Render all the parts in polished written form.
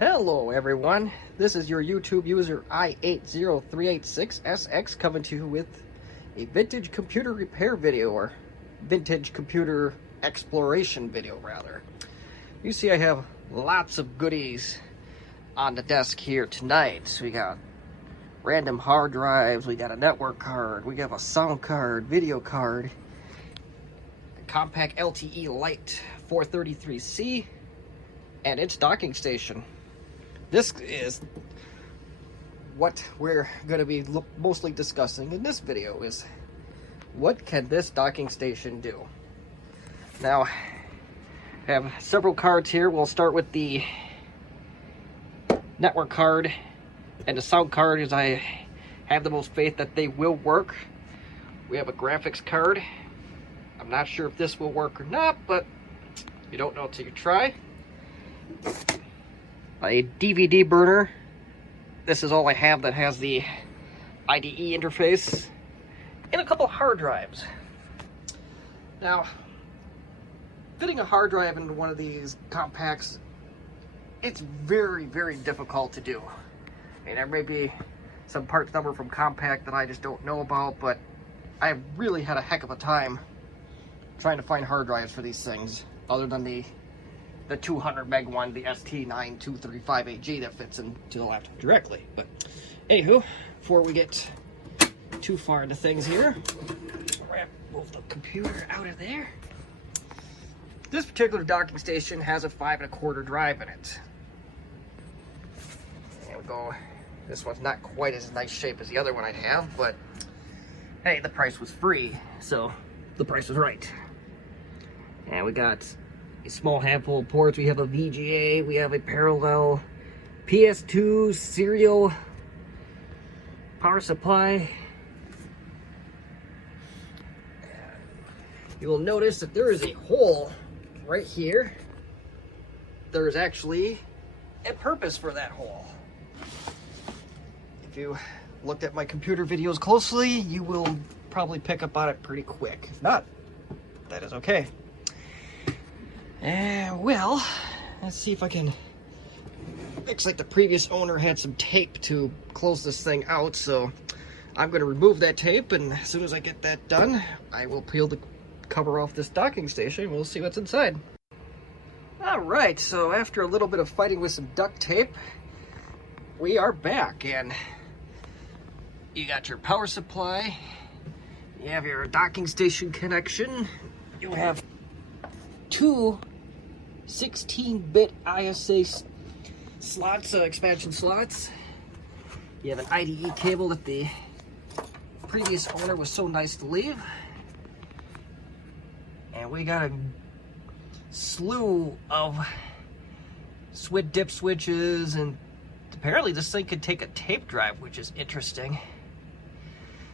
Hello everyone, this is your YouTube user I80386SX coming to you with a vintage computer repair video, or vintage computer exploration video rather. You see I have lots of goodies on the desk here tonight. So we got random hard drives, we got a network card, we have a sound card, video card, a Compaq LTE Lite 433C, and its docking station. This is what we're going to be mostly discussing in this video, is what can this docking station do? Now, I have several cards here. We'll start with the network card and the sound card, as I have the most faith that they will work. We have a graphics card. I'm not sure if this will work or not, but you don't know until you try. A DVD burner. This is all I have that has the IDE interface, and a couple hard drives. Now, fitting a hard drive into one of these Compaqs, it's very, very difficult to do. I mean, there may be some parts number from Compaq that I just don't know about, but I really had a heck of a time trying to find hard drives for these things, other than the 200 meg one, the ST9244A that fits into the laptop directly. But anywho, before we get too far into things here, move the computer out of there. This particular docking station has a 5 1/4 drive in it. There we go. This one's not quite as nice shape as the other one I'd have, but hey, the price was free, so the price was right. And we got a small handful of ports. We have a VGA, we have a parallel PS2 serial power supply. You will notice that there is a hole right here. There is actually a purpose for that hole. If you looked at my computer videos closely, you will probably pick up on it pretty quick. If not, that is okay. Well, let's see if I can. Looks like the previous owner had some tape to close this thing out, so I'm going to remove that tape, and as soon as I get that done, I will peel the cover off this docking station. We'll see what's inside. Alright, so after a little bit of fighting with some duct tape, we are back, and you got your power supply, you have your docking station connection, you have two 16-bit ISA slots, expansion slots. You have an IDE cable that the previous owner was so nice to leave. And we got a slew of dip switches, and apparently this thing could take a tape drive, which is interesting.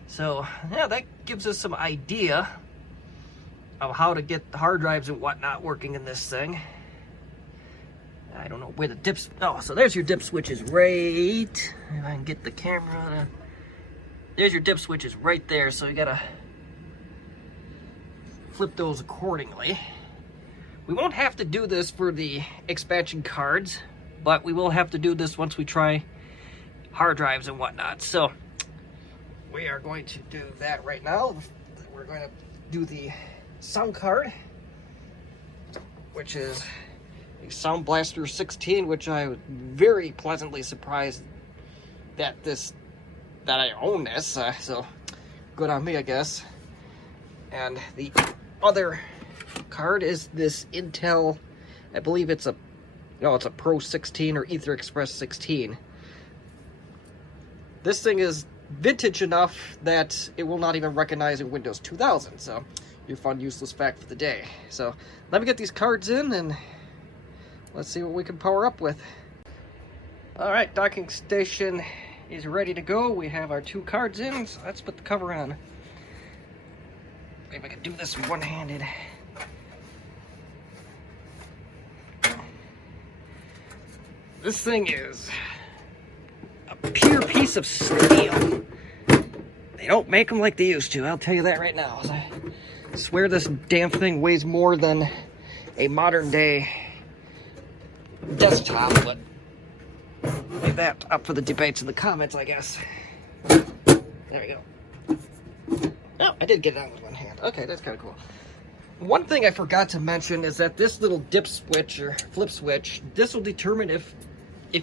So yeah, that gives us some idea of how to get the hard drives and whatnot working in this thing. I don't know where the dips. Oh, so there's your dip switches right. If I can get the camera. There's your dip switches right there. So you gotta flip those accordingly. We won't have to do this for the expansion cards, but we will have to do this once we try hard drives and whatnot. So we are going to do that right now. We're going to do the sound card, which is a Sound Blaster 16, which I was very pleasantly surprised that I own this, so good on me, I guess. And the other card is this Intel, I believe it's a Pro 16 or Ether Express 16. This thing is vintage enough that it will not even recognize in Windows 2000, so your fun useless fact for the day. So let me get these cards in and let's see what we can power up with. Alright, docking station is ready to go. We have our two cards in, so let's put the cover on. Maybe I can do this one-handed. This thing is a pure piece of steel. They don't make them like they used to, I'll tell you that right now. I swear this damn thing weighs more than a modern day desktop, but Leave that up for the debates in the comments, I guess. There we go. Oh, I did get it on with one hand. Okay, that's kind of cool. One thing I forgot to mention is that this little dip switch or flip switch, this will determine if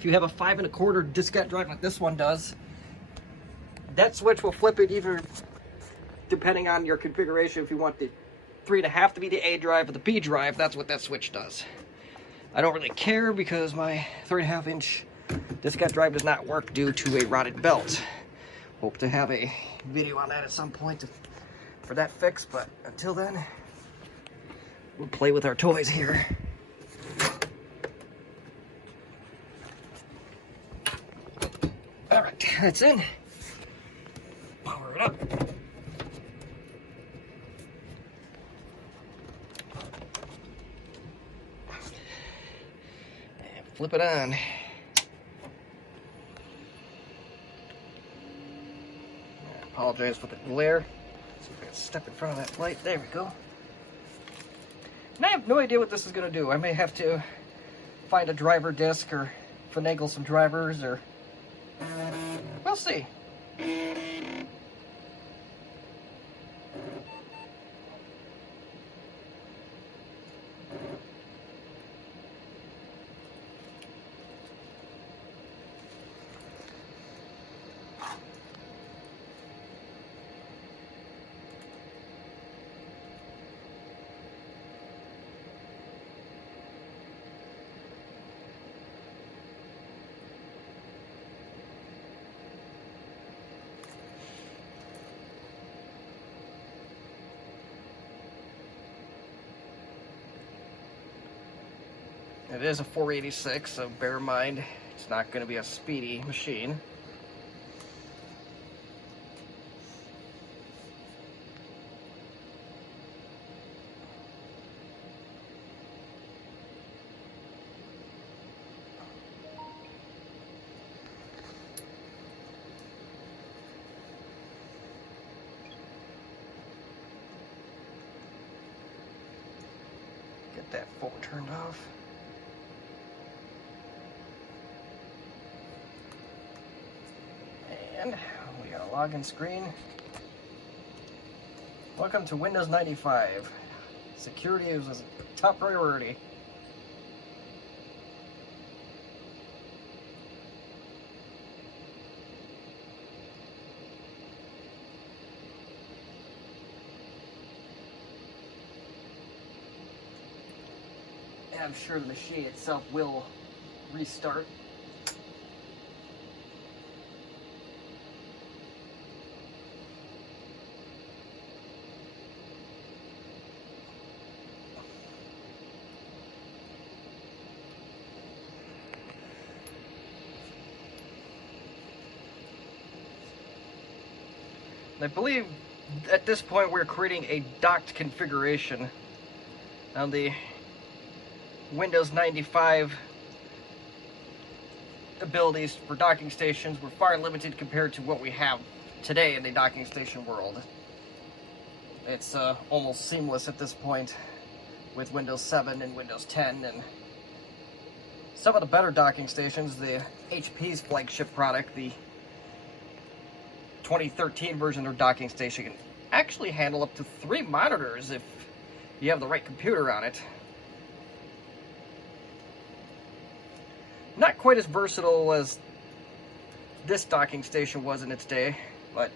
you have a 5 1/4 diskette drive like this one does. That switch will flip it either depending on your configuration. If you want the 3 1/2 to be the A drive or the B drive, that's what that switch does. I don't really care because my 3 1/2 inch diskette drive does not work due to a rotted belt. Hope to have a video on that at some point for that fix, but until then, we'll play with our toys here. Alright, that's in. Power it up. And flip it on. I apologize for the glare. See if I can step in front of that light. There we go. And I have no idea what this is going to do. I may have to find a driver disc or finagle some drivers, or we'll see. It is a 486, so bear in mind, it's not going to be a speedy machine. Get that phone turned off. And we got a login screen. Welcome to Windows 95. Security is a top priority. And I'm sure the machine itself will restart. I believe at this point we're creating a docked configuration. On the Windows 95 abilities for docking stations were far limited compared to what we have today in the docking station world. It's almost seamless at this point with Windows 7 and Windows 10, and some of the better docking stations, the HP's flagship product, the 2013 version of docking station, can actually handle up to 3 monitors if you have the right computer on it. Not quite as versatile as this docking station was in its day, but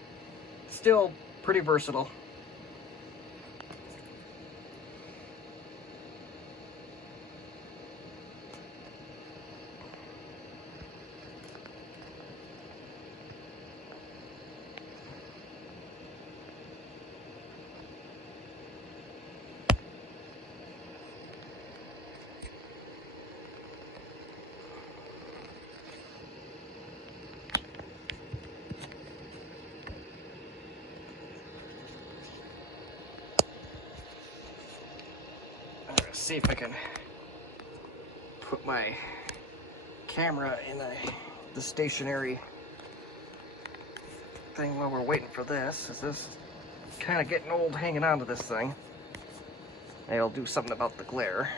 still pretty versatile. See if I can put my camera in the stationary thing while we're waiting for this. This is kind of getting old hanging on to this thing. Maybe I'll do something about the glare.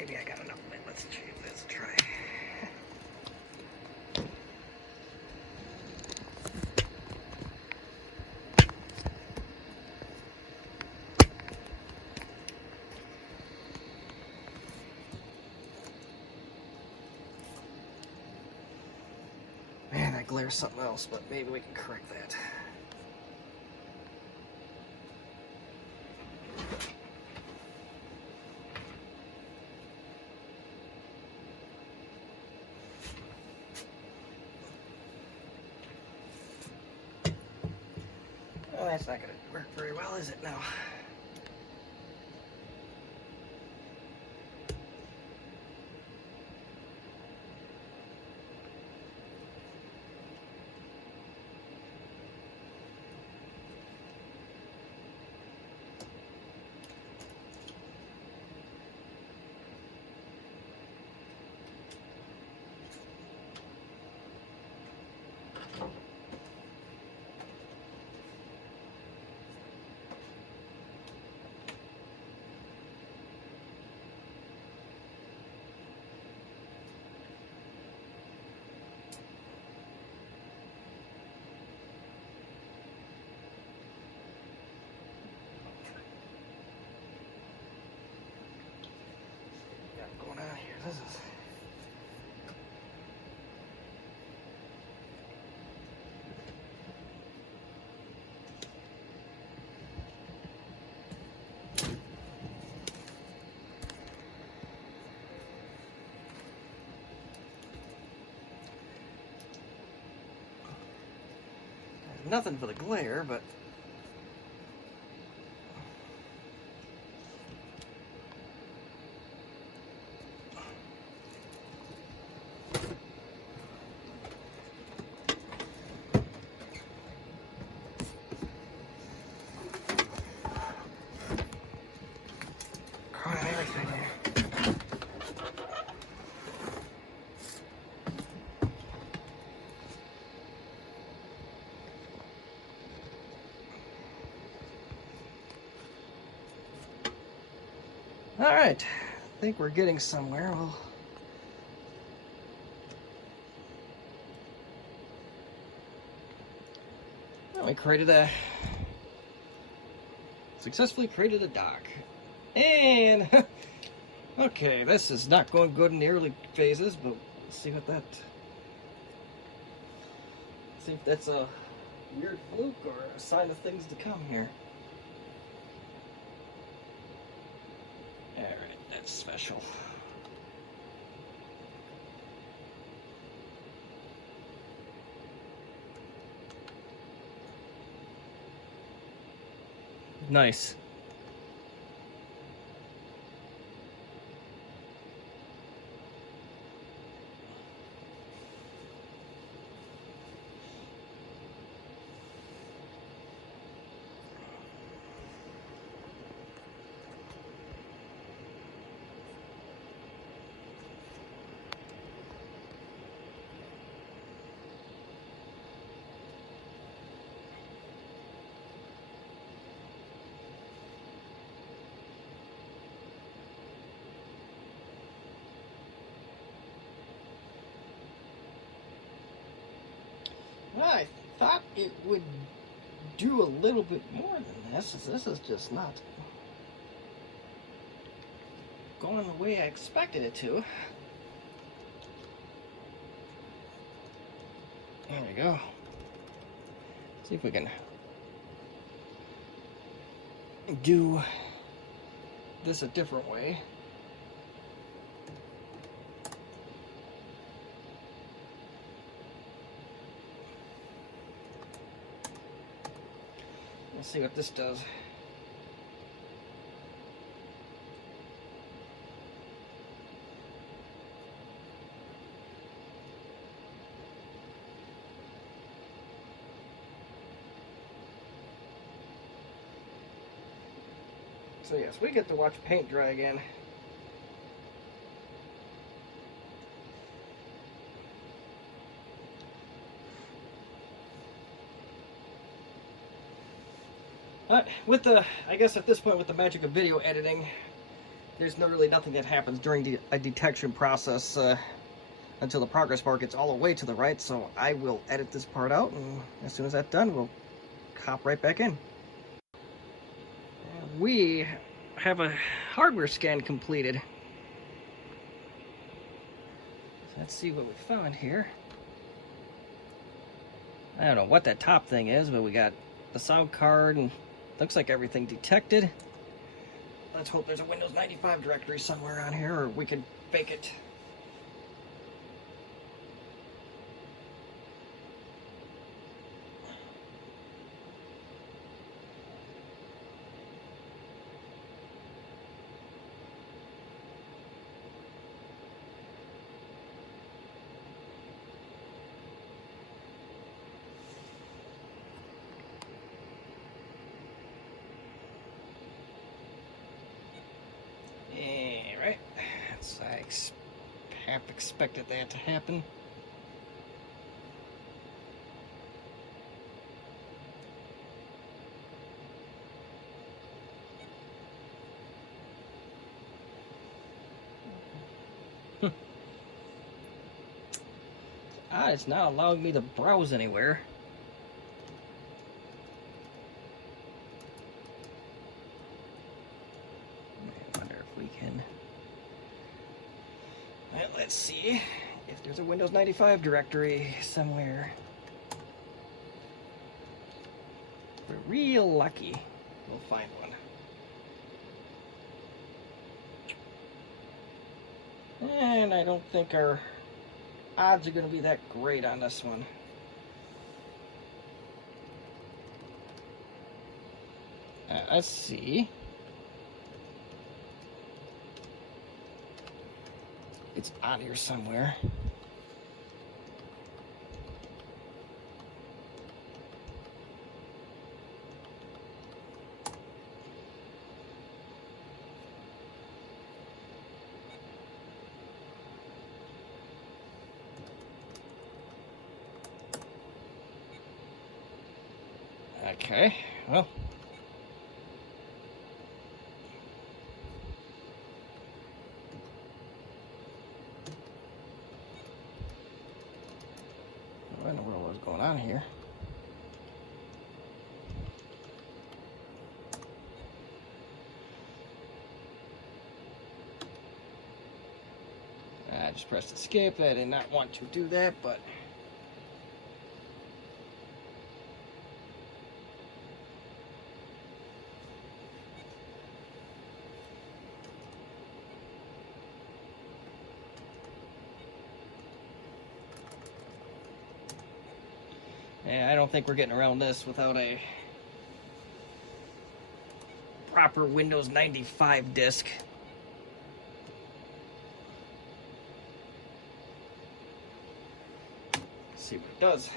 Maybe I got enough of it. Let's give this a try. Man, that glare's something else, but maybe we can correct that. Well, that's not going to work very well, is it now? Going on here. This is nothing for the glare, but everything here. All right, I think we're getting somewhere. Well, we successfully created a dock. And, okay, this is not going good in the early phases, but let's see if that's a weird fluke or a sign of things to come here. Alright, that's special. Nice. I thought it would do a little bit more than this. This is just not going the way I expected it to. There we go. See if we can do this a different way. Let's see what this does. So yes, we get to watch paint dry again. But with the, I guess at this point with the magic of video editing, there's really nothing that happens during a detection process until the progress bar gets all the way to the right, so I will edit this part out, and as soon as that's done, we'll hop right back in. And we have a hardware scan completed. So let's see what we found here. I don't know what that top thing is, but we got the sound card, and looks like everything detected. Let's hope there's a Windows 95 directory somewhere around here, or we can fake it. Right, so I half expected that to happen. It's not allowing me to browse anywhere. I wonder if we can. Well, let's see if there's a Windows 95 directory somewhere. If we're real lucky, we'll find one. And I don't think our odds are going to be that great on this one. Let's see. It's on here somewhere. Okay, well. I don't know what was going on here. I just pressed escape. I did not want to do that, but yeah, I don't think we're getting around this without a proper Windows 95 disk. Let's see what it does.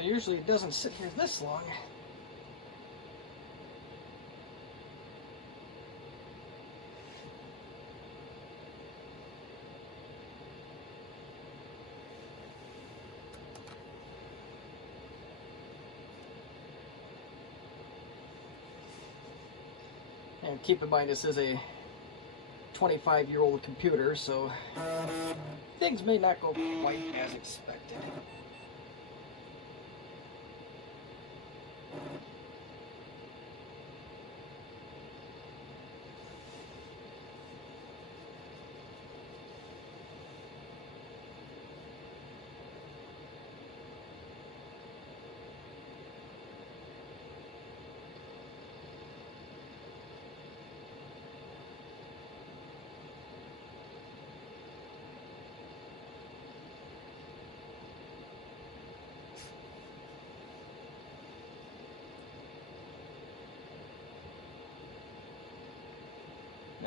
Usually it doesn't sit here this long. And keep in mind, this is a 25-year-old computer, so things may not go quite as expected.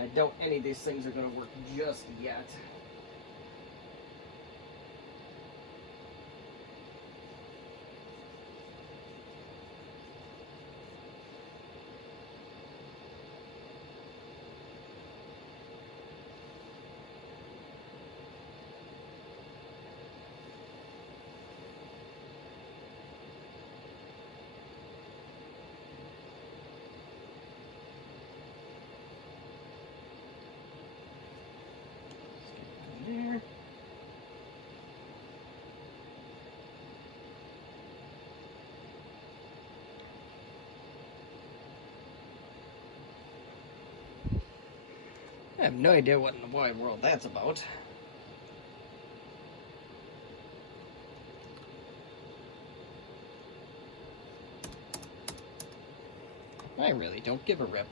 I doubt any of these things are going to work just yet. There. I have no idea what in the wide world that's about. I really don't give a rip.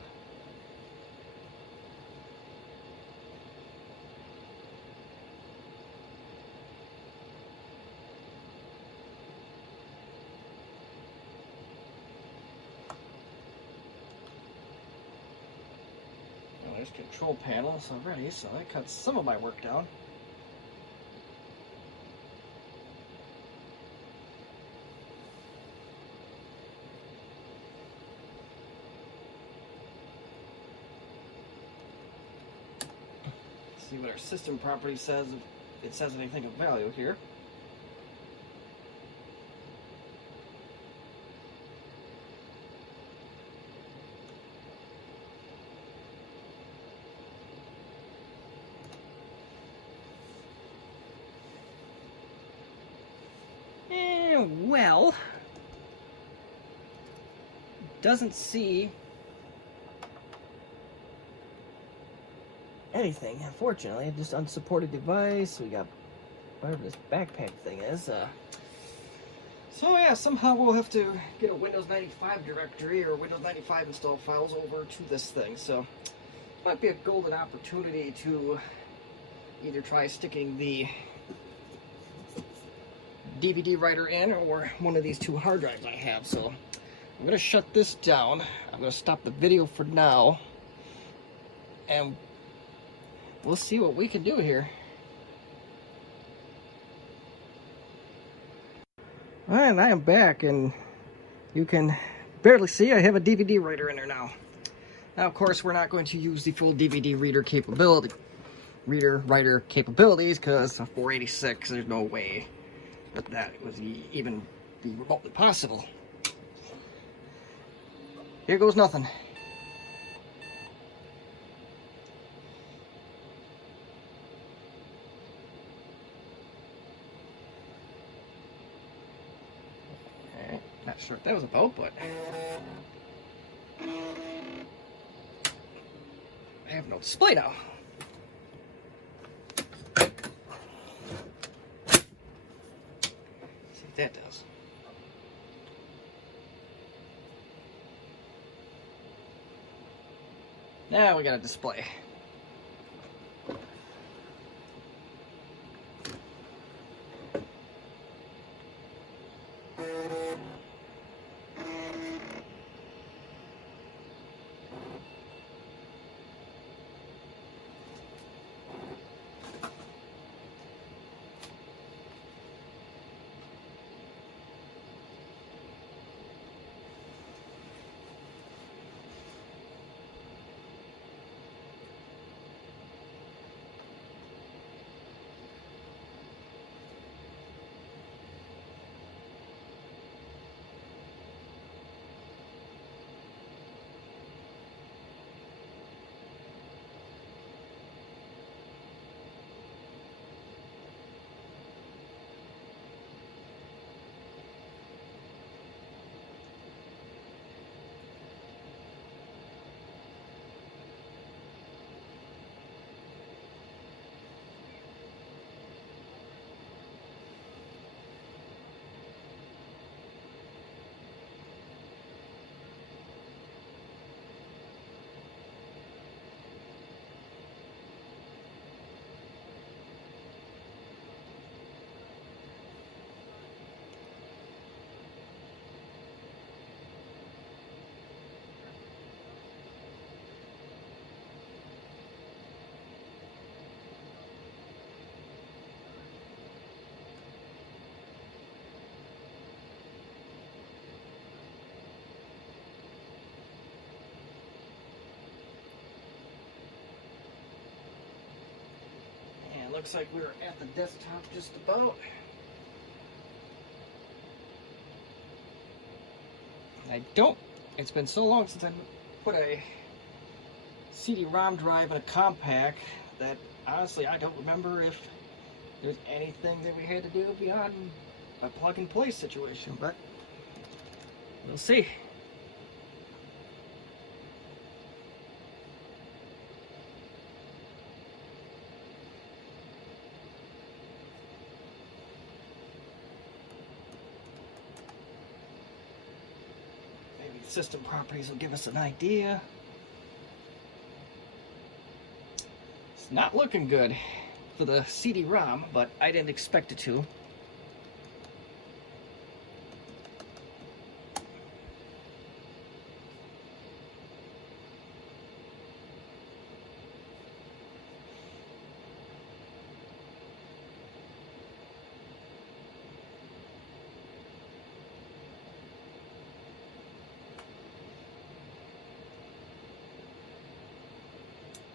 There's control panels already, so that cuts some of my work down. Let's see what our system property says, if it says anything of value here. Well, doesn't see anything, unfortunately. Just unsupported device. We got whatever this backpack thing is. So yeah, somehow we'll have to get a Windows 95 directory or Windows 95 install files over to this thing. So might be a golden opportunity to either try sticking the DVD writer in or one of these two hard drives I have. So I'm going to shut this down. I'm going to stop the video for now, and we'll see what we can do here. Alright, I am back, and you can barely see I have a DVD writer in there now. Now, of course, we're not going to use the full DVD writer capabilities, because 486, there's no way that was even be remotely possible. Here goes nothing. Alright, not sure what that was about, but I have no display now. That does. Now we got a display. looks like we're at the desktop just about. It's been so long since I put a CD-ROM drive in a Compaq that honestly I don't remember if there's anything that we had to do beyond a plug-and-play situation, but we'll see. Maybe system properties will give us an idea. It's not looking good for the CD-ROM, but I didn't expect it to.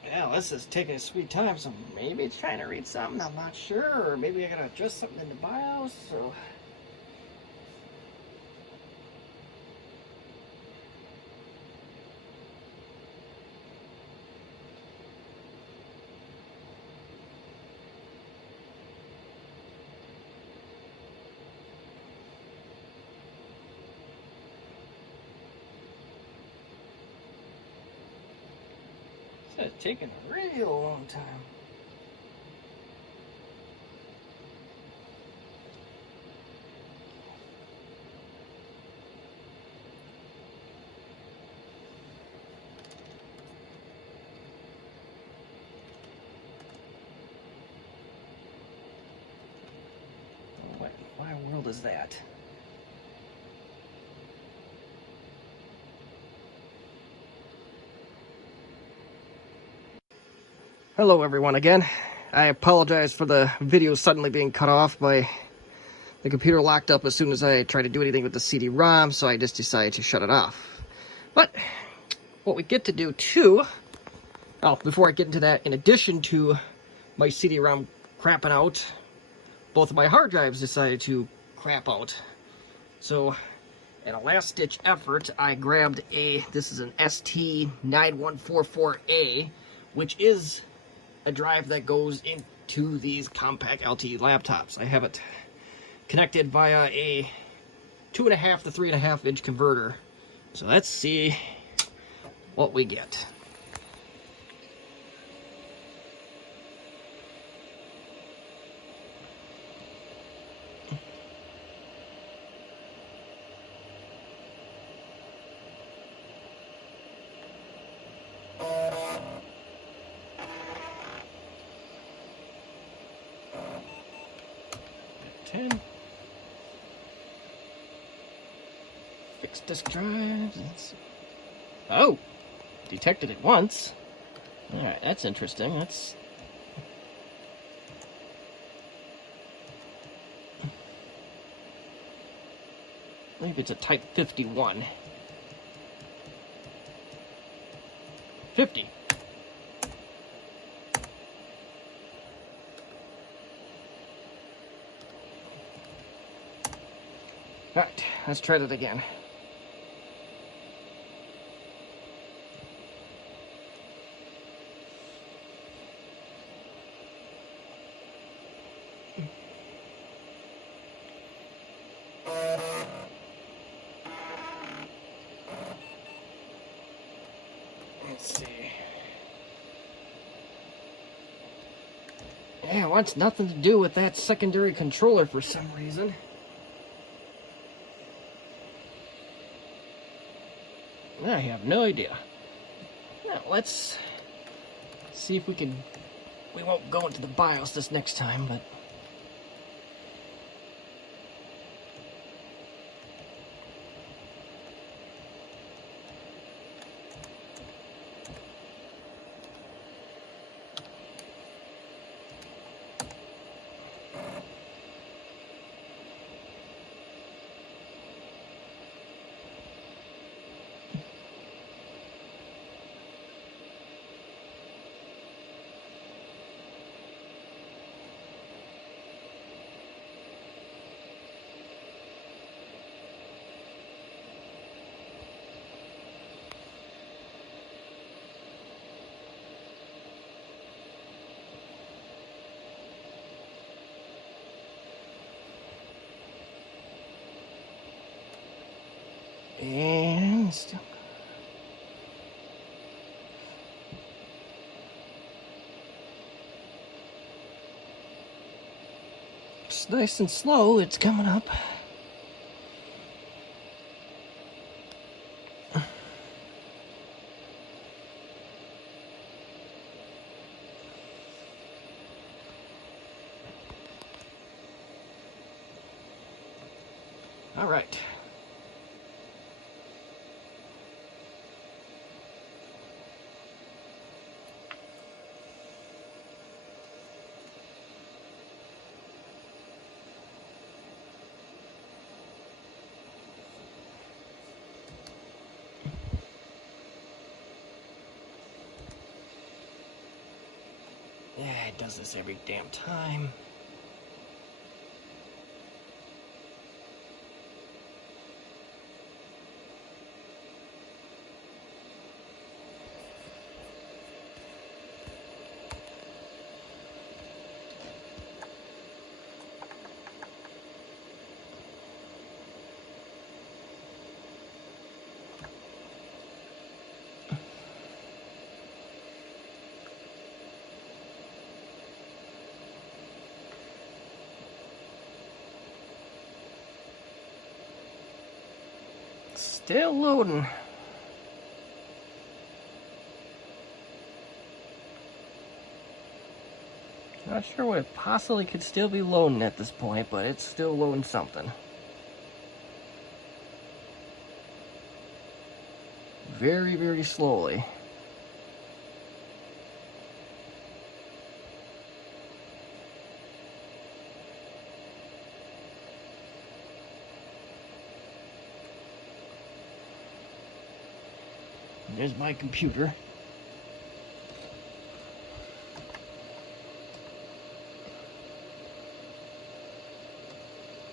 Yeah, this is taking a sweet time, so maybe it's trying to read something, I'm not sure, or maybe I gotta adjust something in the BIOS, so... It's taking a real long time. What in the world is that? Hello everyone again. I apologize for the video suddenly being cut off by the computer locked up as soon as I tried to do anything with the CD-ROM, so I just decided to shut it off. But what we get to do too, oh, before I get into that, in addition to my CD-ROM crapping out, both of my hard drives decided to crap out. So in a last-ditch effort, I grabbed this is an ST9144A, which is a drive that goes into these Compaq LTE laptops. I have it connected via a 2.5 to 3.5 inch converter. So let's see what we get. Fixed disk drives. Oh, detected it once. All right, that's interesting. That's I believe it's a type 51. 50. All right, let's try that again. Let's see. Yeah, it wants nothing to do with that secondary controller for some reason. I have no idea. Now, let's see if we can... We won't go into the BIOS this next time, but... And still. It's nice and slow, it's coming up. All right. Yeah, it does this every damn time. Still loading. Not sure what it possibly could still be loading at this point, but it's still loading something. Very, very slowly. There's my computer.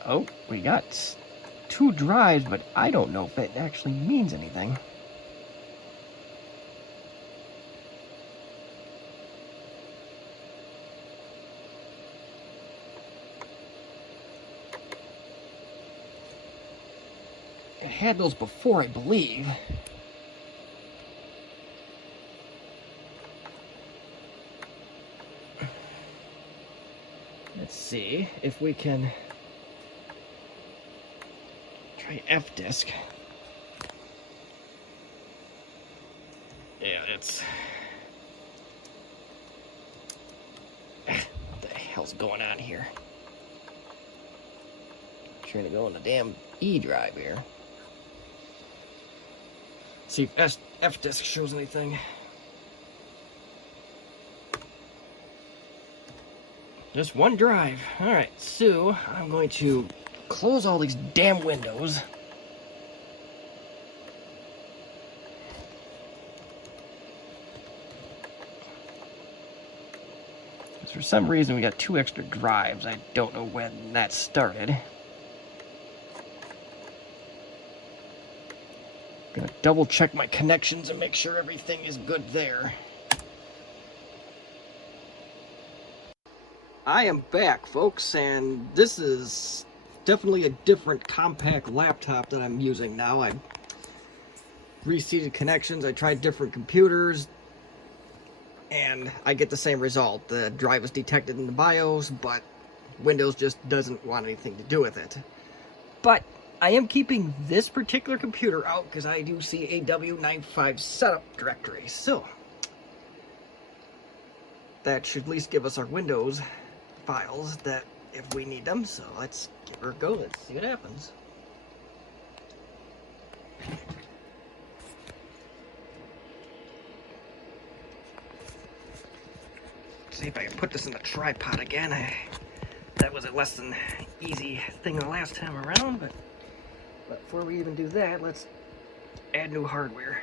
Oh, we got 2 drives, but I don't know if that actually means anything. It had those before, I believe. Let's see if we can try F-disk. Yeah, it's... What the hell's going on here? I'm trying to go in the damn E drive here. See if F-disk shows anything. Just one drive. Alright, so I'm going to close all these damn windows. Because for some reason we got 2 extra drives. I don't know when that started. Gonna double check my connections and make sure everything is good there. I am back, folks, and this is definitely a different Compaq laptop that I'm using now. I reseated connections, I tried different computers, and I get the same result. The drive is detected in the BIOS, but Windows just doesn't want anything to do with it. But I am keeping this particular computer out because I do see a W95 setup directory, so that should at least give us our Windows files that if we need them. So let's give her a go. Let's see what happens. See if I can put this in the tripod again. That was a less than easy thing the last time around, but before we even do that, let's add new hardware.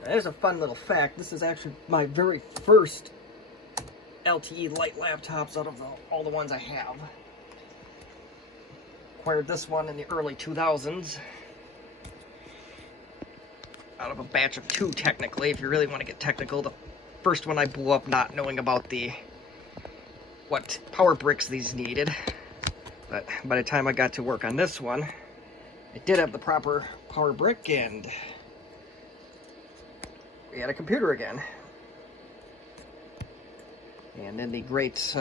Now, there's a fun little fact. This is actually my very first LTE Lite laptops out of all the ones I have. Acquired this one in the early 2000s. Out of a batch of 2, technically, if you really want to get technical. The first one I blew up not knowing about what power bricks these needed. But by the time I got to work on this one, it did have the proper power brick, and we had a computer again. And in the great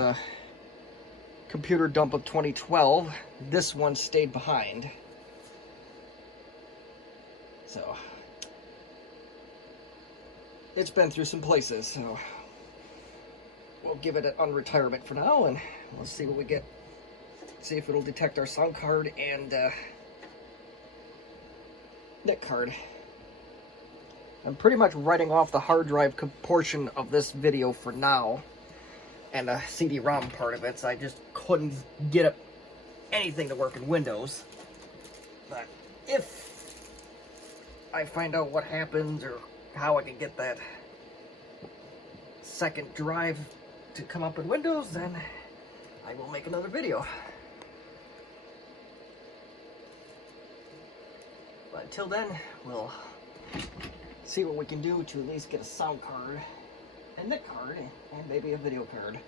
computer dump of 2012, this one stayed behind. So it's been through some places, so we'll give it an unretirement for now, and we'll see what we get. See if it'll detect our sound card and NIC card. I'm pretty much writing off the hard drive portion of this video for now, and the CD-ROM part of it, so I just couldn't get anything to work in Windows. But if I find out what happens or how I can get that second drive to come up in Windows, then I will make another video. But until then, we'll see what we can do to at least get a sound card, a NIC card, and maybe a video card.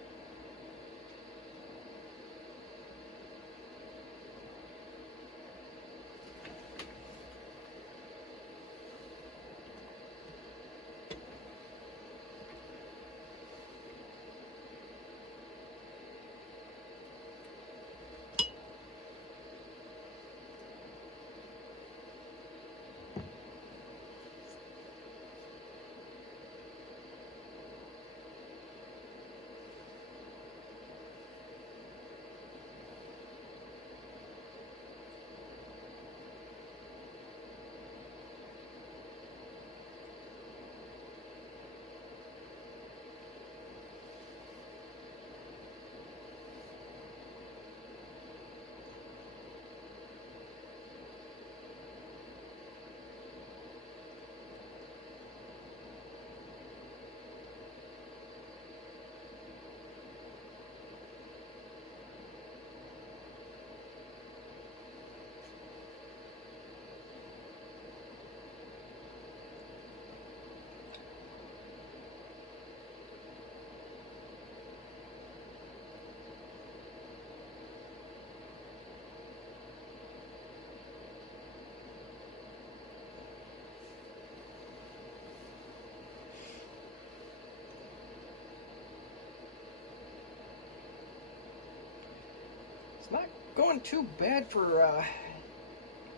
Not going too bad for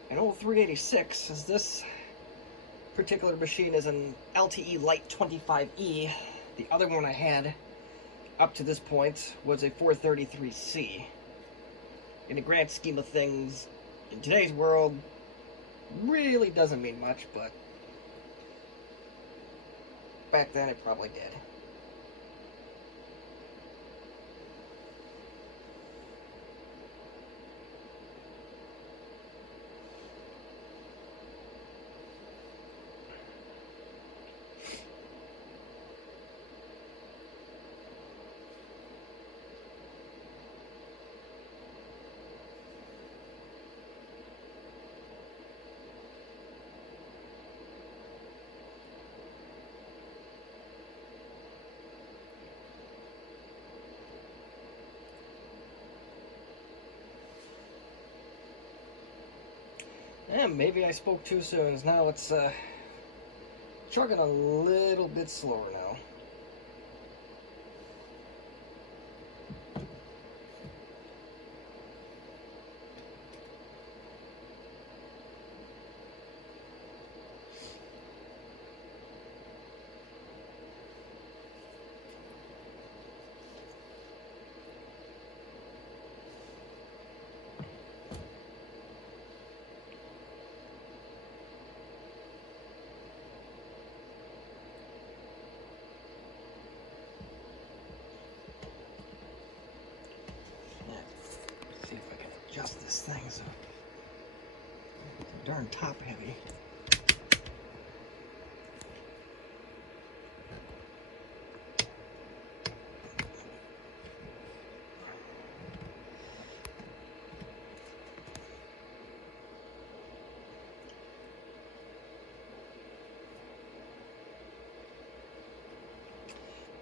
an old 386, as this particular machine is an LTE Lite 25E. The other one I had up to this point was a 433C. In the grand scheme of things, in today's world, really doesn't mean much, but back then it probably did. And maybe I spoke too soon. Now it's chugging a little bit slower now. Adjust this thing so it's darn top heavy.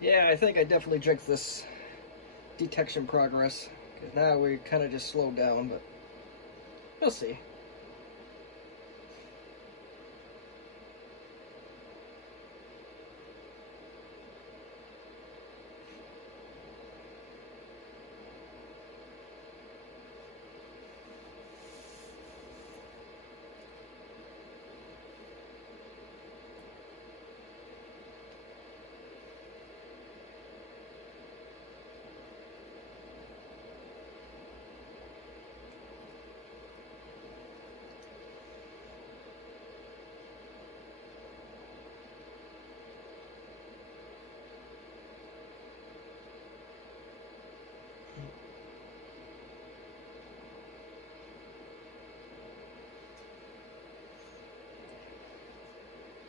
Yeah, I think I definitely jinxed this detection progress, Because now we kind of just slowed down, but we'll see.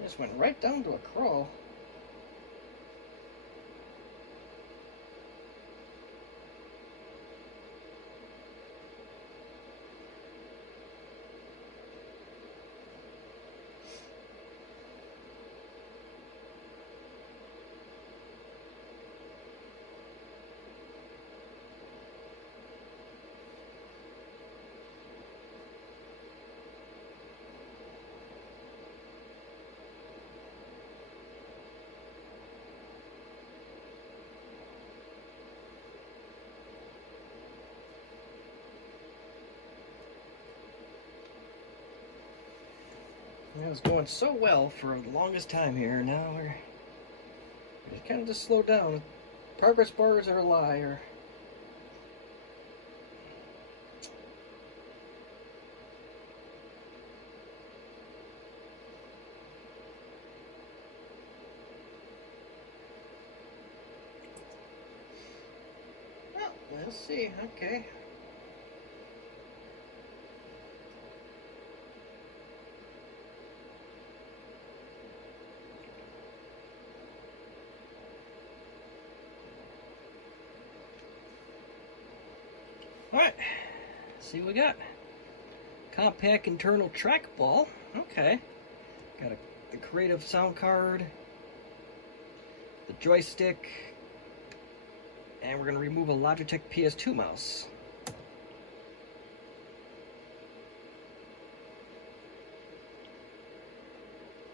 Just went right down to a crawl. It was going so well for the longest time here. Now we're kind of just slowed down. Progress bars are a liar. Well, we'll see. Okay. Alright, see what we got. Compaq internal trackball. Okay. Got the creative sound card, the joystick, and we're going to remove a Logitech PS2 mouse.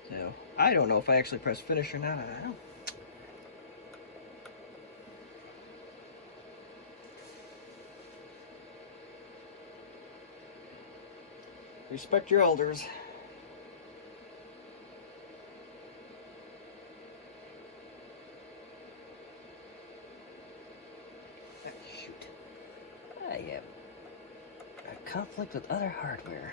So, I don't know if I actually press finish or not. I don't know. Respect your elders. Ah, shoot. I have a conflict with other hardware.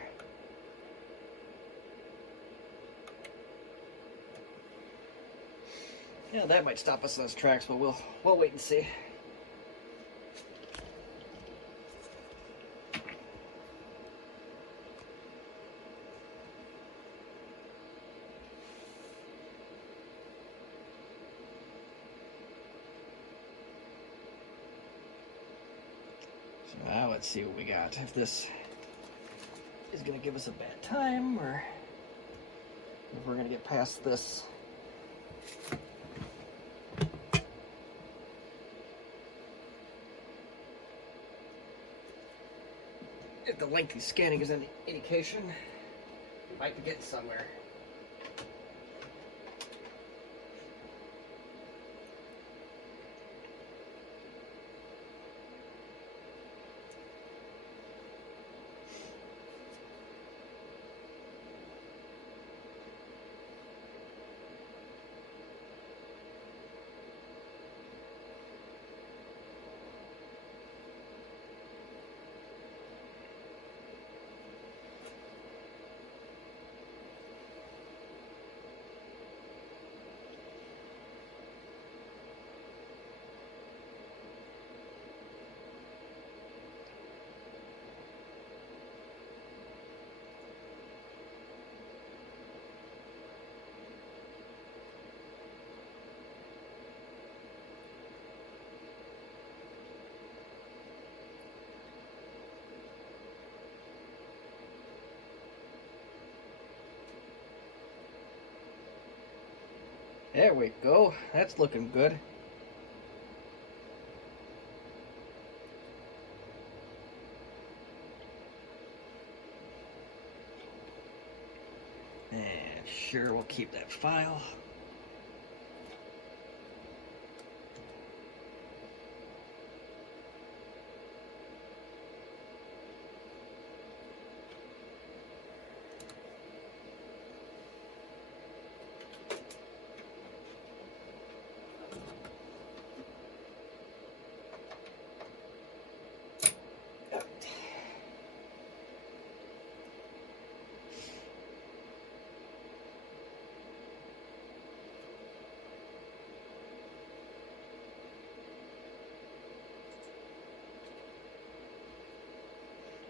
Yeah, that might stop us on those tracks, but we'll wait and see. Now let's see what we got. If this is going to give us a bad time, or if we're going to get past this. If the lengthy scanning is any indication, we might be getting somewhere. There we go. That's looking good. And sure, we'll keep that file.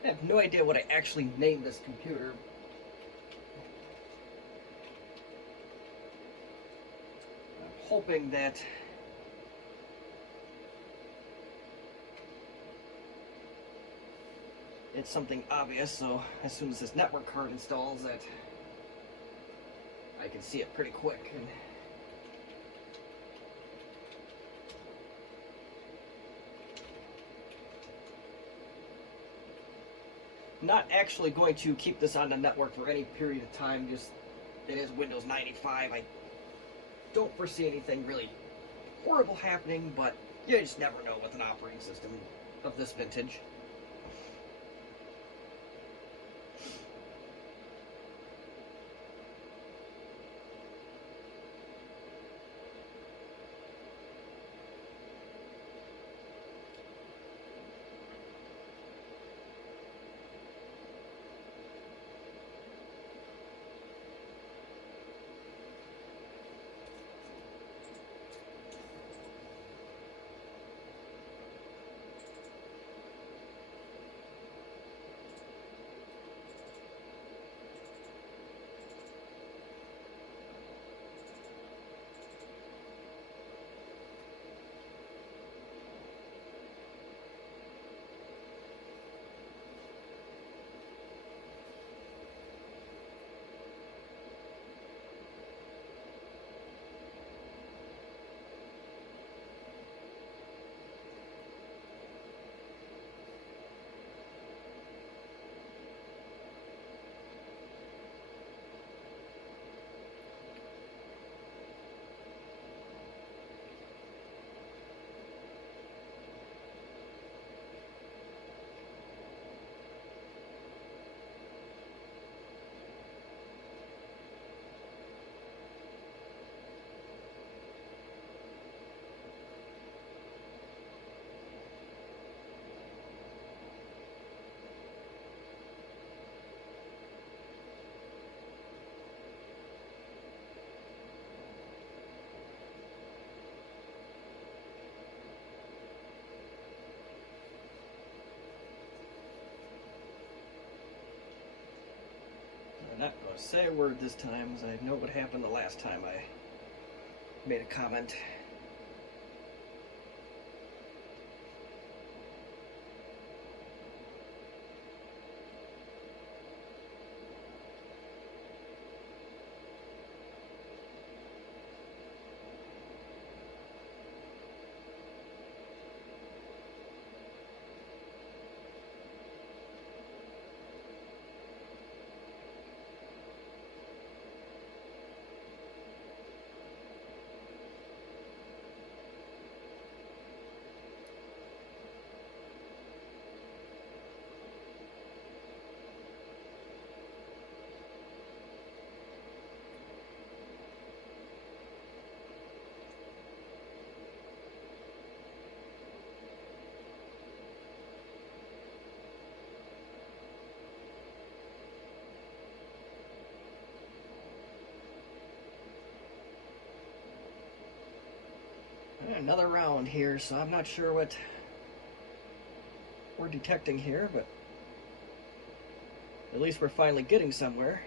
I have no idea what I actually named this computer. I'm hoping that it's something obvious, so as soon as this network card installs that I can see it pretty quick. And not actually going to keep this on the network for any period of time, just it is Windows 95. I don't foresee anything really horrible happening, but you just never know with an operating system of this vintage. I'm not going to say a word this time, as I know what happened the last time I made a comment. Another round here, so I'm not sure what we're detecting here, but at least we're finally getting somewhere.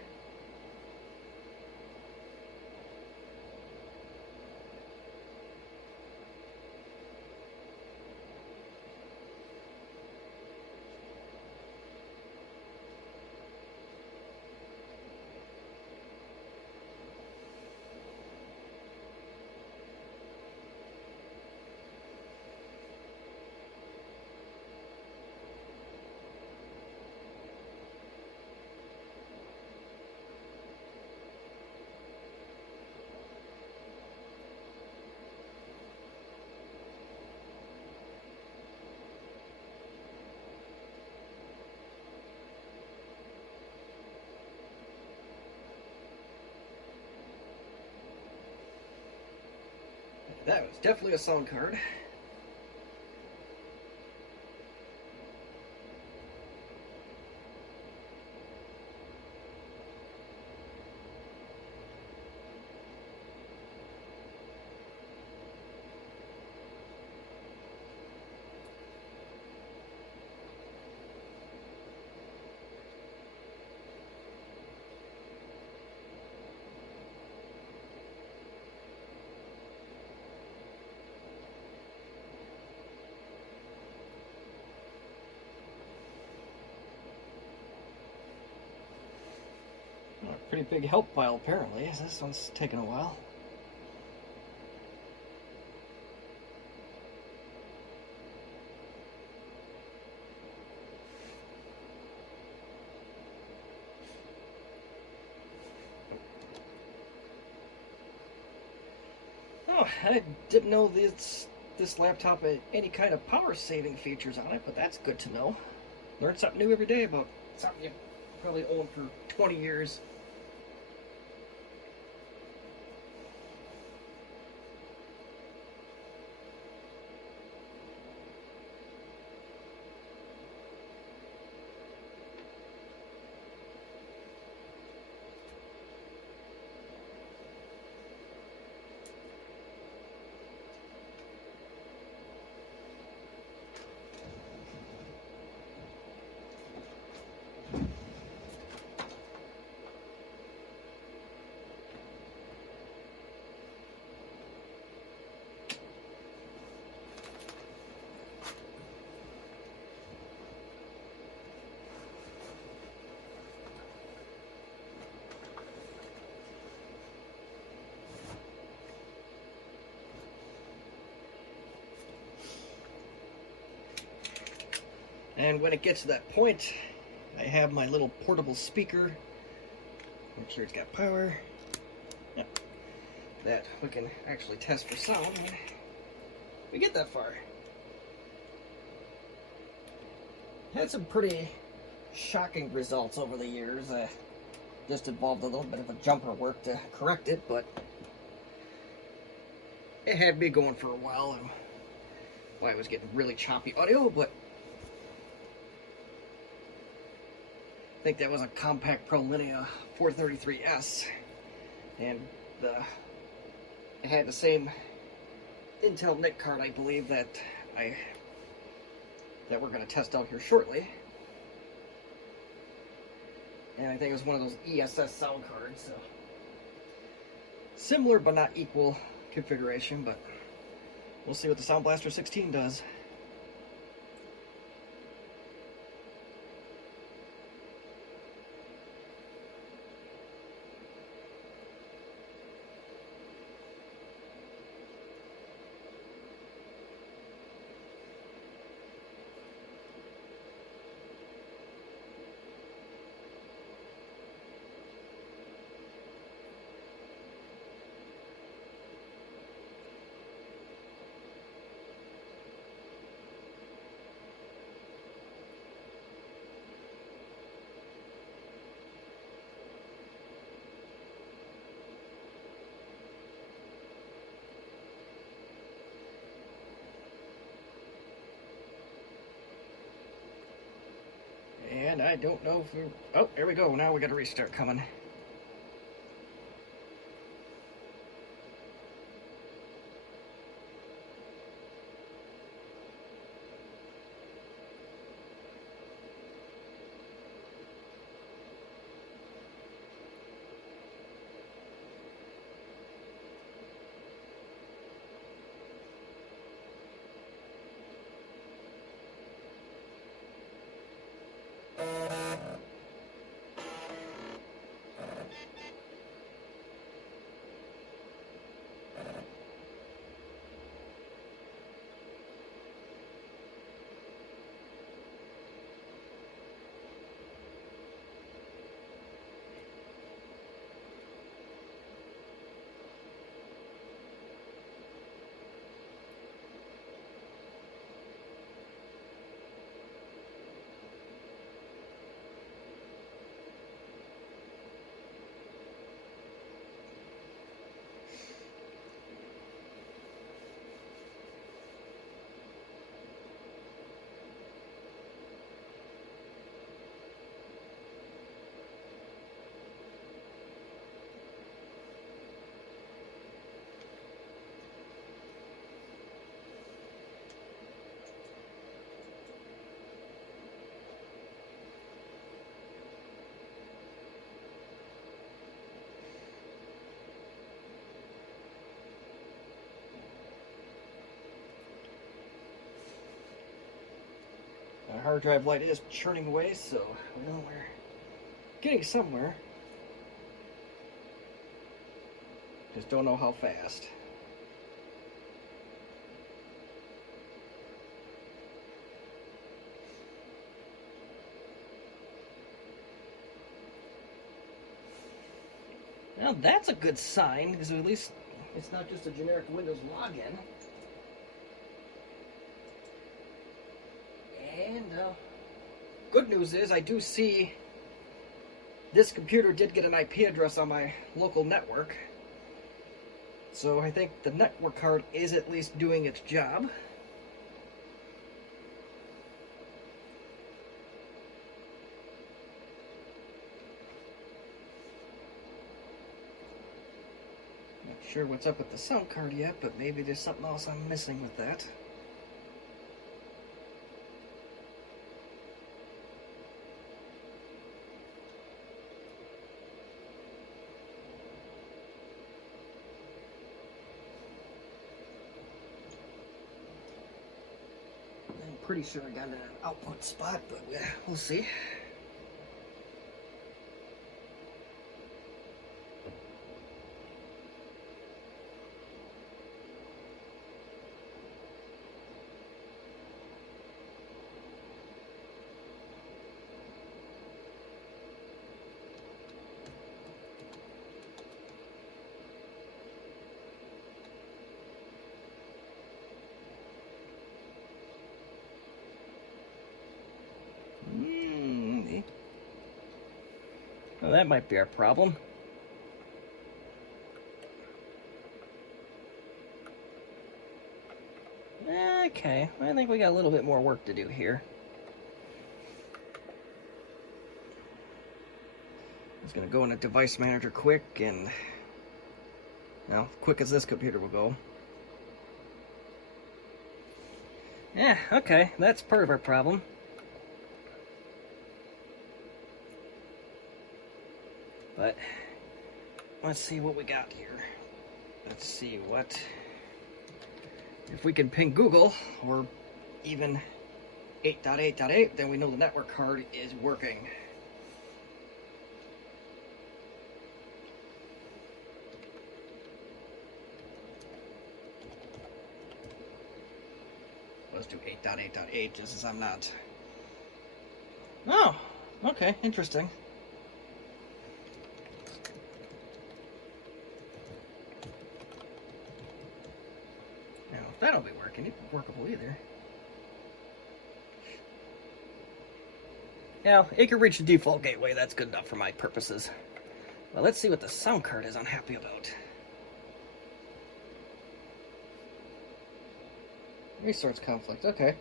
That was definitely a sound card. A pretty big help file apparently. This one's taking a while. Oh, I didn't know this laptop had any kind of power saving features on it, but that's good to know. Learn something new every day about something you probably owned for 20 years. And when it gets to that point, I have my little portable speaker. Make sure it's got power. Yep. That we can actually test for sound when we get that far. Had some pretty shocking results over the years. Just involved a little bit of a jumper work to correct it, but it had me going for a while. And I was getting really choppy audio, but I think that was a Compaq ProLinea 433S, and it had the same Intel NIC card, I believe, that we're going to test out here shortly. And I think it was one of those ESS sound cards, so similar but not equal configuration, but we'll see what the Sound Blaster 16 does. And I don't know if we're... Oh, there we go. Now we got a restart coming. hard drive light is churning away, so well, we're getting somewhere. Just don't know how fast. Now that's a good sign, because at least it's not just a generic Windows login. And good news is I do see this computer did get an IP address on my local network. So I think the network card is at least doing its job. Sure what's up with the sound card yet, but maybe there's something else I'm missing with that. I'm pretty sure I got an output spot, but we'll see. Well, that might be our problem. Okay, I think we got a little bit more work to do here. I'm just gonna go in a device manager quick, and now, quick as this computer will go. Yeah, okay, that's part of our problem. But let's see what we got here. Let's see what, if we can ping Google or even 8.8.8, then we know the network card is working. Let's do 8.8.8 just as I'm not. Oh, okay, interesting. That'll be workable either. Now, it can reach the default gateway. That's good enough for my purposes. Well, let's see what the sound card is unhappy about. Resource conflict, okay.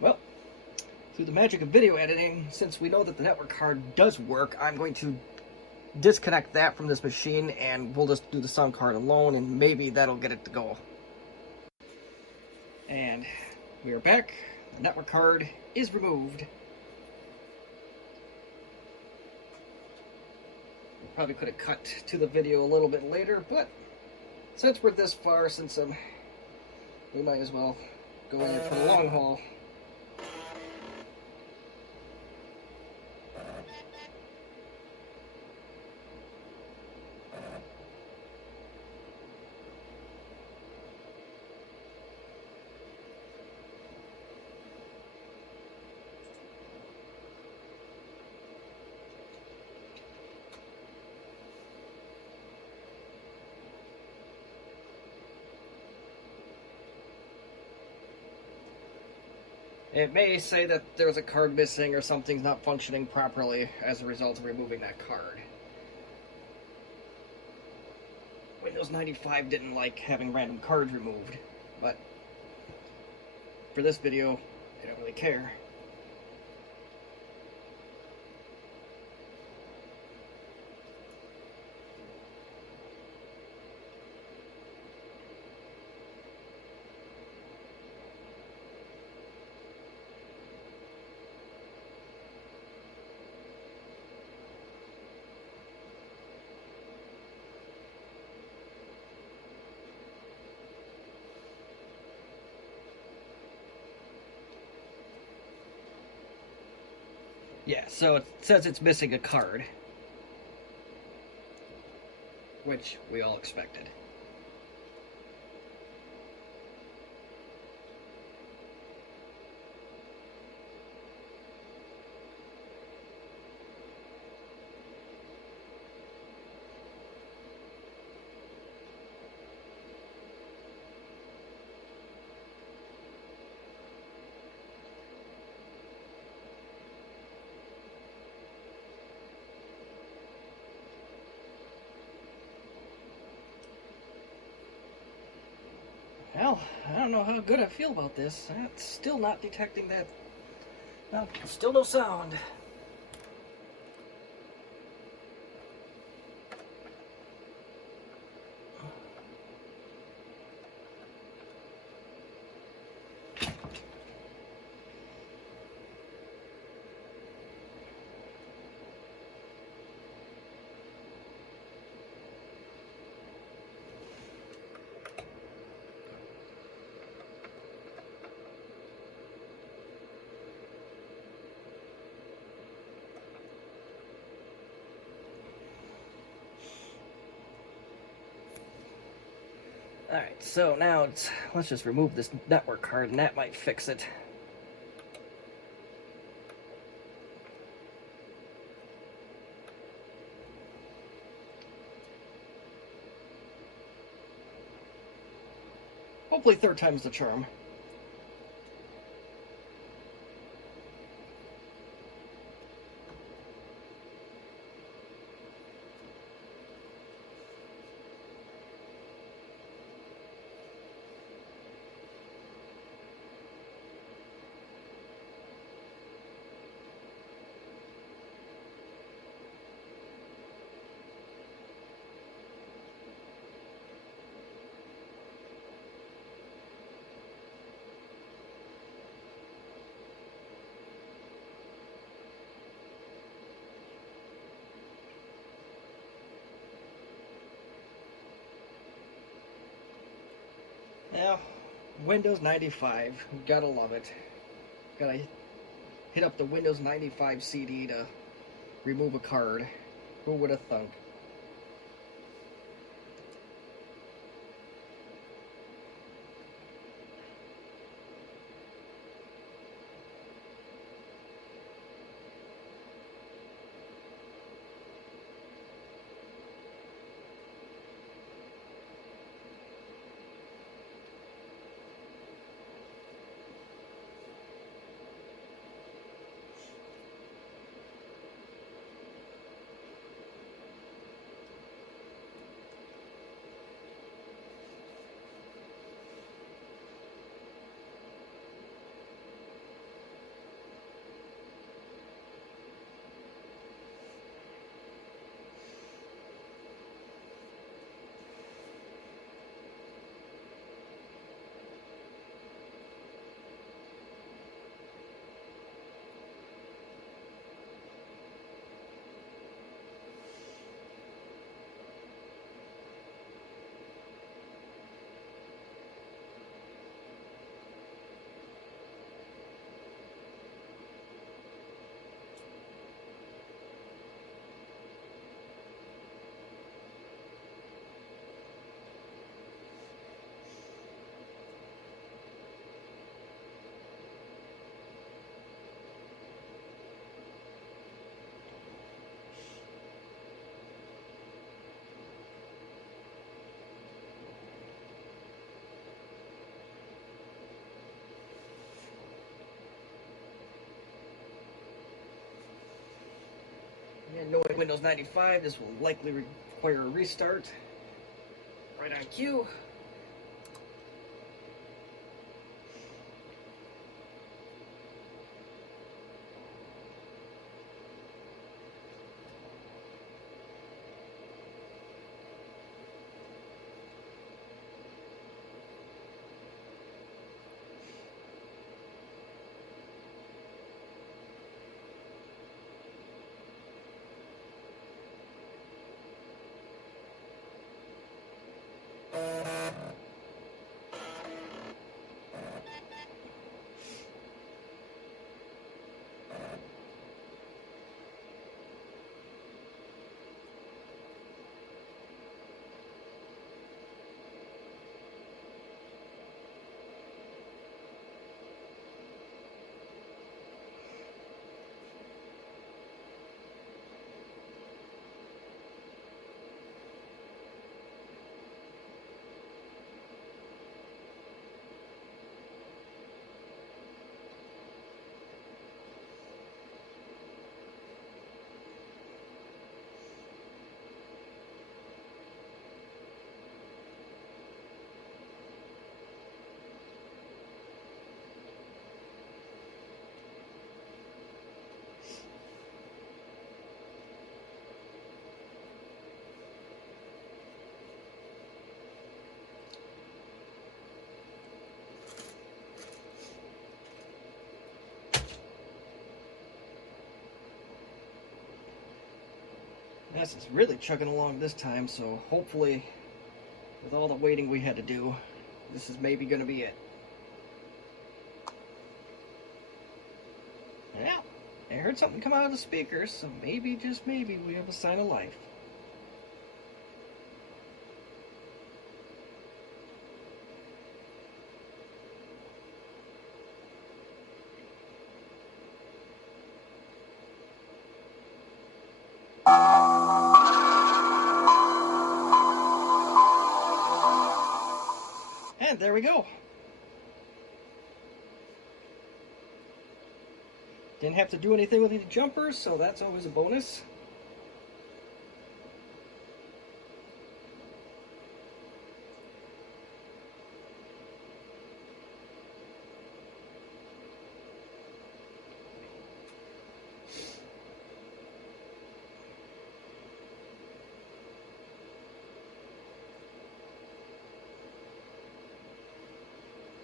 Well, through the magic of video editing, since we know that the network card does work, I'm going to disconnect that from this machine, and we'll just do the sound card alone, and maybe that'll get it to go. And we are back. The network card is removed. We probably could have cut to the video a little bit later, but since we're this far, we might as well go in for the long haul. It may say that there's a card missing or something's not functioning properly as a result of removing that card. Windows 95 didn't like having random cards removed, but for this video, I don't really care. Yeah, so it says it's missing a card, which we all expected. Well, I don't know how good I feel about this. It's still not detecting that. No, still no sound. Alright, so now let's just remove this network card and that might fix it. Hopefully third time's the charm. Now, Windows 95, gotta love it. Gotta hit up the Windows 95 CD to remove a card. Who would have thunk? And knowing Windows 95, this will likely require a restart. Right on cue. This is really chugging along this time, so hopefully, with all the waiting we had to do, this is maybe going to be it. Yeah, I heard something come out of the speakers, so maybe, just maybe, we have a sign of life. And there we go. Didn't have to do anything with any jumpers, so that's always a bonus.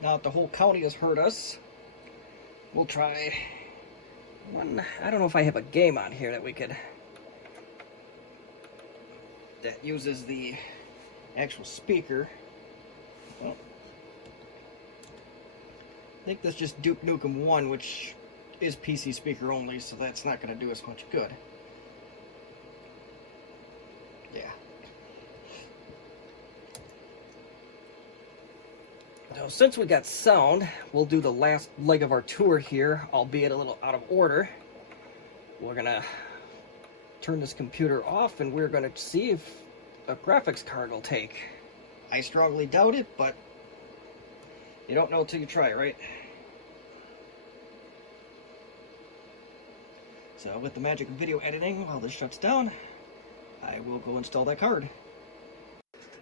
Now that the whole county has heard us, we'll try one. I don't know if I have a game on here that we could, that uses the actual speaker. Well, I think that's just Duke Nukem 1, which is PC speaker only, so that's not going to do us much good. Yeah. So since we got sound, we'll do the last leg of our tour here, albeit a little out of order. We're gonna turn this computer off and we're gonna see if a graphics card will take. I strongly doubt it, but you don't know till you try, right? So with the magic of video editing, while this shuts down, I will go install that card.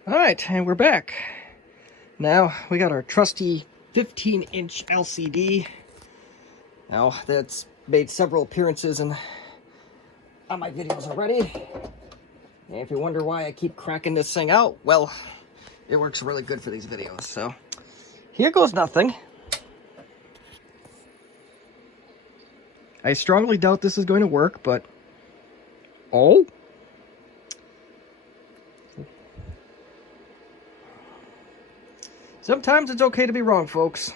Alright, and we're back. Now, we got our trusty 15-inch LCD. Now, that's made several appearances on my videos already. And if you wonder why I keep cracking this thing out, well, it works really good for these videos. So, here goes nothing. I strongly doubt this is going to work, but... Oh? Sometimes it's okay to be wrong, folks.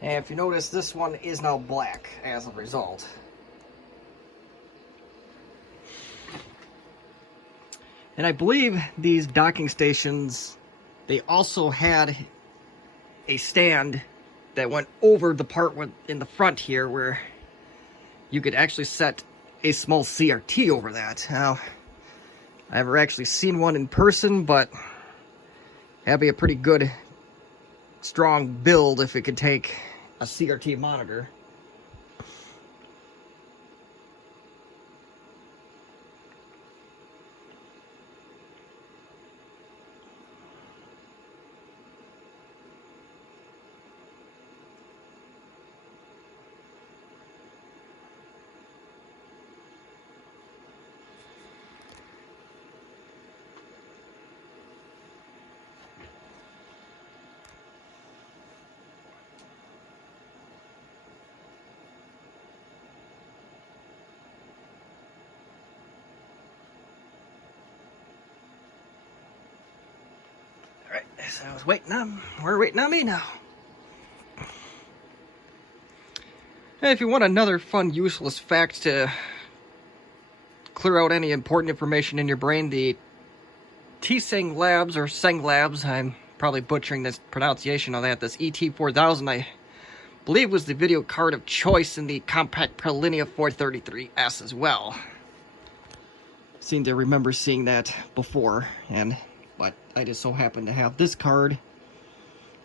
And if you notice, this one is now black as a result. And I believe these docking stations, they also had a stand that went over the part in the front here where you could actually set a small CRT over that. Now, I've never actually seen one in person, but that'd be a pretty good, strong build if it could take a CRT monitor. Alright, so I was waiting on, we're waiting on me now. Hey, if you want another fun, useless fact to clear out any important information in your brain, the Tseng Labs, or Tseng Labs, I'm probably butchering this pronunciation of that, this ET4000, I believe was the video card of choice in the Compaq LTE 433S as well. Seem to remember seeing that before, but I just so happen to have this card.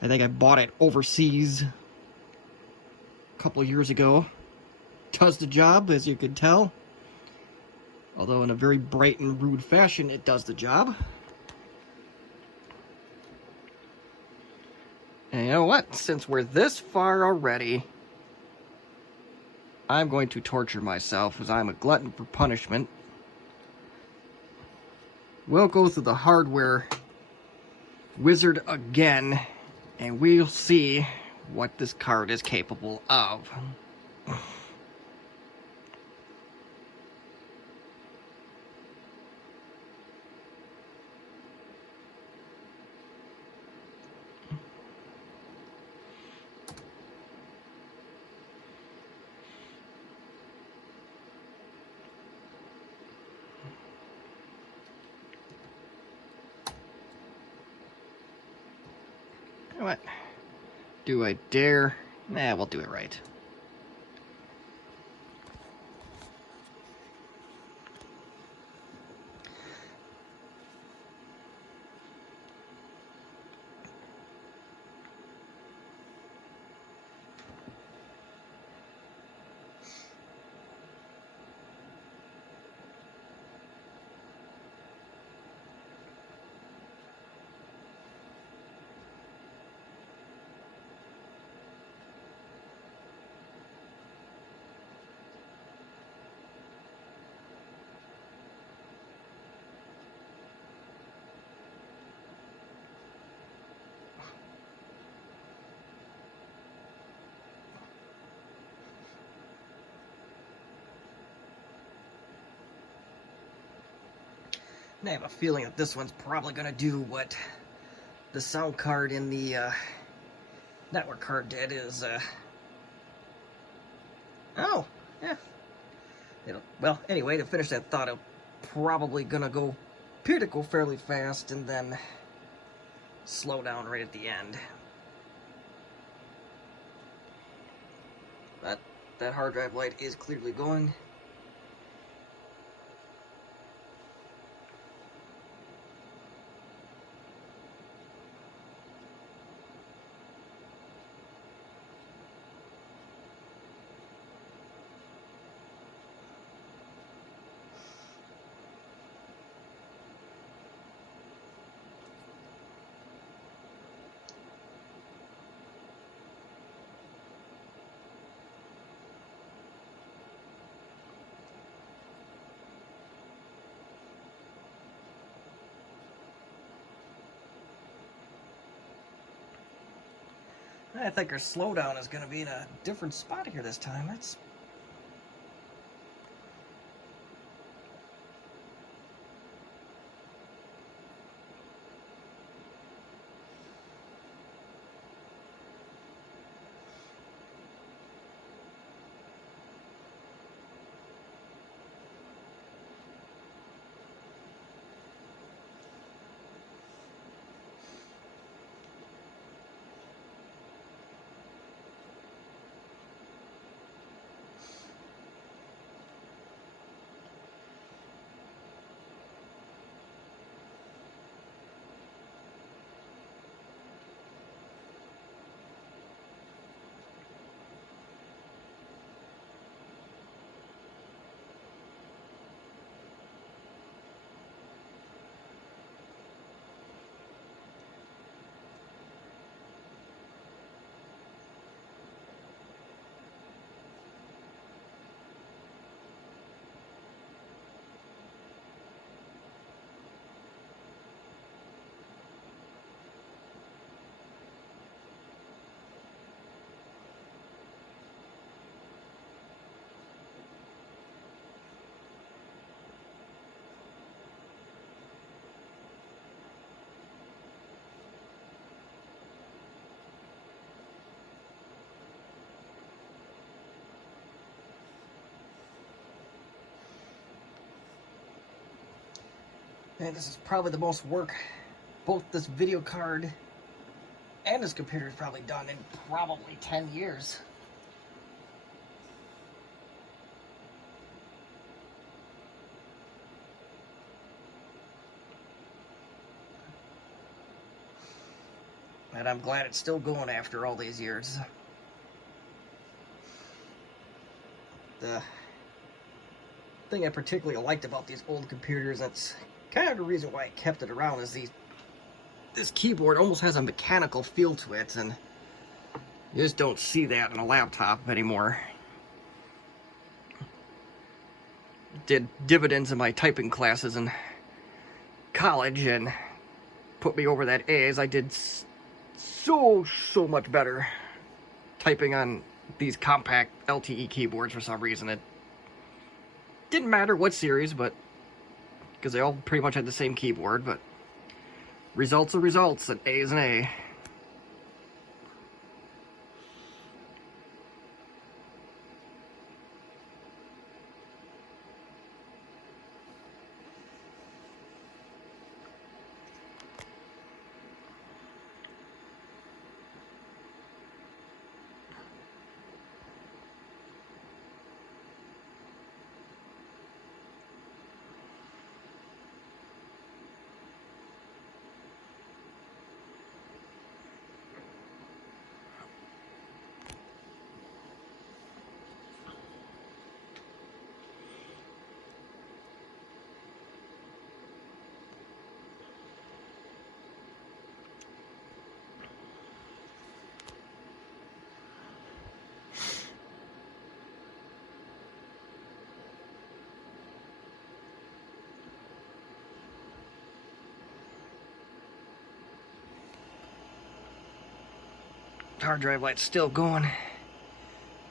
I think I bought it overseas a couple of years ago. Does the job, as you can tell. Although in a very bright and rude fashion, it does the job. And you know what? Since we're this far already, I'm going to torture myself as I'm a glutton for punishment. We'll go through the hardware wizard again, and we'll see what this card is capable of. What? Do I dare? Nah, we'll do it right. I have a feeling that this one's probably going to do what the sound card in the network card did. Oh, yeah. Well, anyway, to finish that thought, I'm probably going to appear to go fairly fast and then slow down right at the end. But that hard drive light is clearly going. I think our slowdown is going to be in a different spot here this time. And this is probably the most work both this video card and this computer has probably done in probably 10 years. And I'm glad it's still going after all these years. The thing I particularly liked about these old computers, that's kind of the reason why I kept it around, is this keyboard almost has a mechanical feel to it, and you just don't see that in a laptop anymore. did dividends in my typing classes in college and put me over that A, as I did so much better typing on these Compaq LTE keyboards for some reason. It didn't matter what series, but because they all pretty much had the same keyboard, but results are results, and A is an A. Hard drive light's still going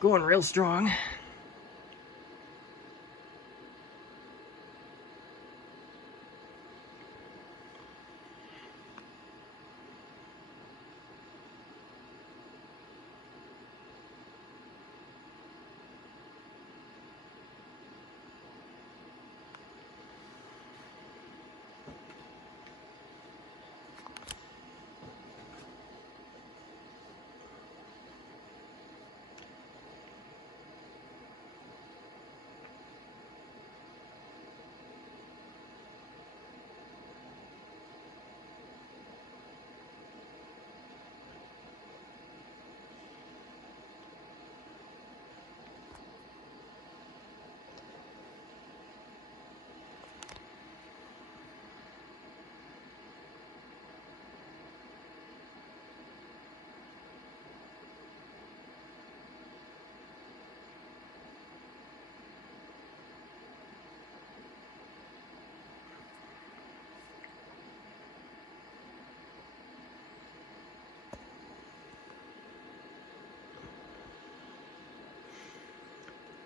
real strong.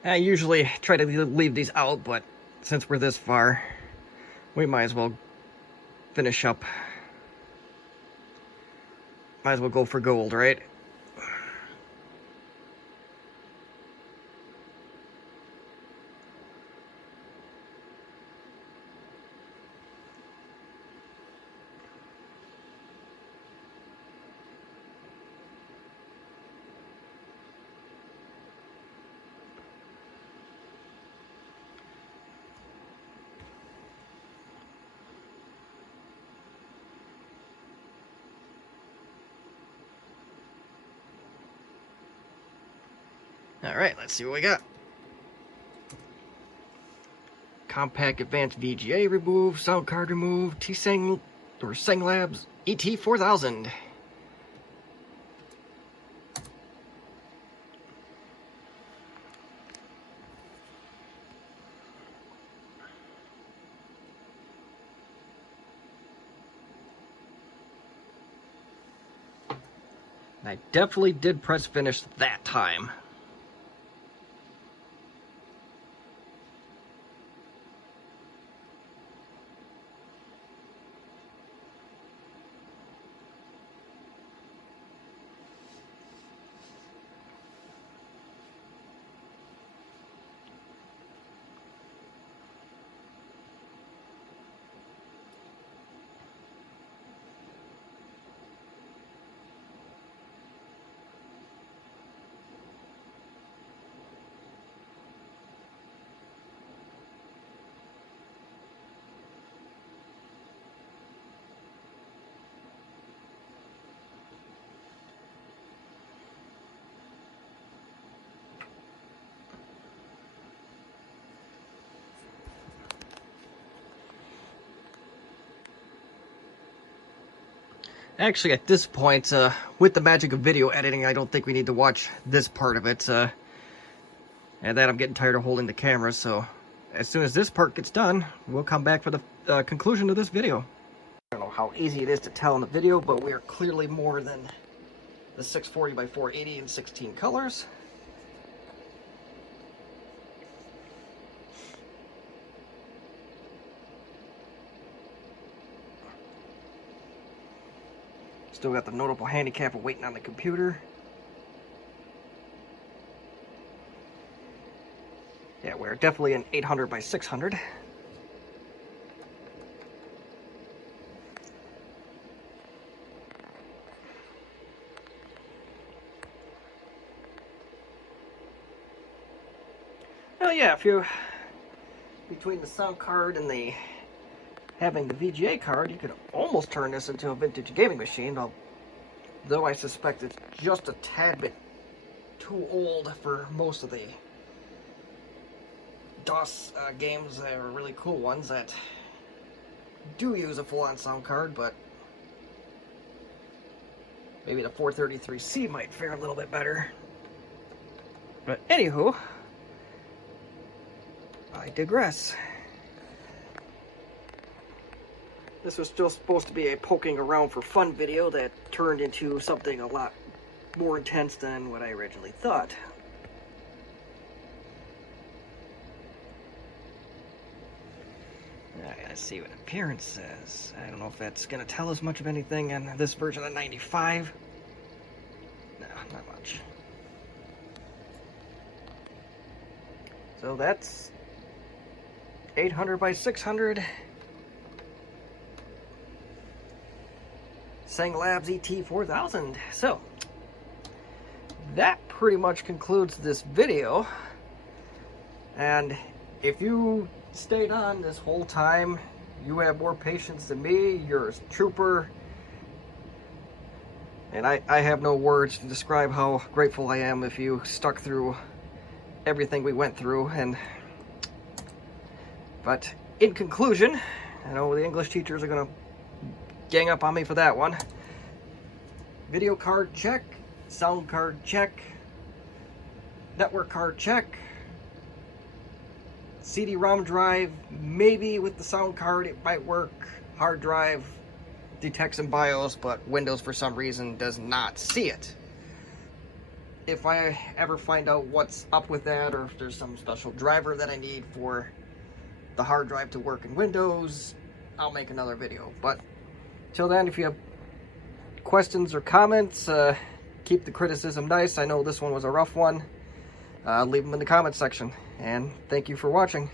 I usually try to leave these out, but since we're this far, we might as well finish up. Might as well go for gold, right? Alright, let's see what we got. Compaq Advanced VGA remove, sound card remove, Tseng Labs ET4000. I definitely did press finish that time. Actually, at this point, with the magic of video editing, I don't think we need to watch this part of it. And that I'm getting tired of holding the camera, so as soon as this part gets done, we'll come back for the conclusion of this video. I don't know how easy it is to tell in the video, but we are clearly more than the 640 by 480 in 16 colors. Still got the notable handicap of waiting on the computer. Yeah, we're definitely an 800 by 600. Well, yeah, if you between the sound card and having the VGA card, you could almost turn this into a vintage gaming machine, though I suspect it's just a tad bit too old for most of the DOS games that are really cool ones that do use a full-on sound card, but maybe the 433C might fare a little bit better. But anywho, I digress. This was still supposed to be a poking around for fun video that turned into something a lot more intense than what I originally thought. I gotta see what appearance says. I don't know if that's gonna tell us much of anything on this version of 95. No, not much. So that's 800 by 600. Tseng ET4000. So, that pretty much concludes this video. And if you stayed on this whole time, you have more patience than me. You're a trooper. And I have no words to describe how grateful I am if you stuck through everything we went through. But in conclusion, I know the English teachers are going to gang up on me for that one. Video card check, sound card check, network card check, CD-ROM drive, maybe with the sound card it might work, hard drive detects in BIOS, but Windows for some reason does not see it. If I ever find out what's up with that, or if there's some special driver that I need for the hard drive to work in Windows, I'll make another video. But till then, if you have questions or comments, keep the criticism nice. I know this one was a rough one. Leave them in the comments section. And thank you for watching.